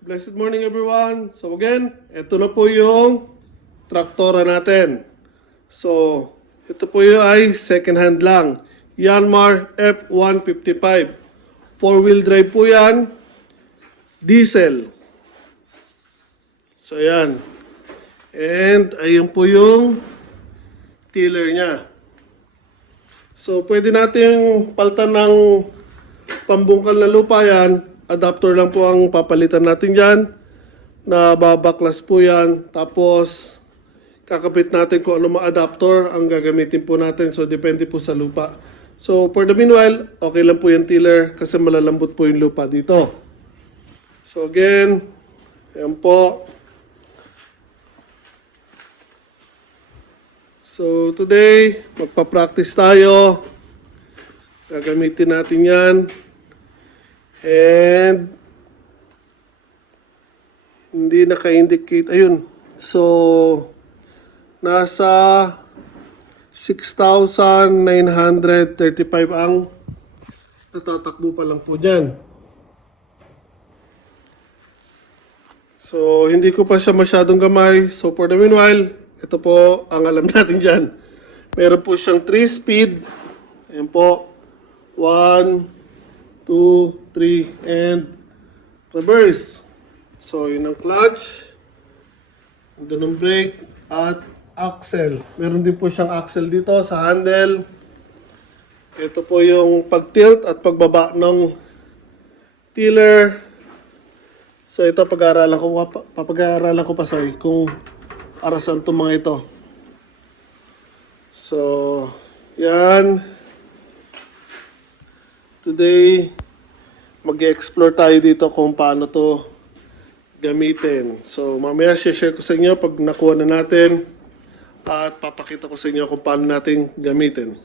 Blessed morning everyone. So again, ito na po yung traktora natin. So, ito po yung ay second hand lang. Yanmar F155. 4-wheel drive po yan. Diesel. So yan. And ayun po yung tiller niya. So pwede natin palitan ng pambungkal na lupa yan. Adapter lang po ang papalitan natin dyan. Na babaklas po yan. Tapos kakapit natin kung ano mga adapter ang gagamitin po natin. So depende po sa lupa. So for the meanwhile, okay lang po yung tiller kasi malalambot po yung lupa dito. So again, ayan po. So today, magpa-practice tayo. Gagamitin natin yan. And hindi naka-indicate. Ayun. So, nasa 6,935 ang natatakbo pa lang po dyan. So, hindi ko pa siya masyadong gamay. So, for the meanwhile, ito po ang alam natin dyan. Meron po siyang 3-speed. Ayan po. 1, 2, 3, and reverse. So, yun ang clutch. Andun ang brake at axle. Meron din po siyang axle dito sa handle. Ito po yung pag-tilt at pagbaba ng tiller. So, ito papag-aaralan ko pa kung arasan itong mga ito. So, yan. Today, mag-explore tayo dito kung paano to gamitin. So, mamaya share ko sa inyo pag nakuha na natin at papakita ko sa inyo kung paano natin gamitin.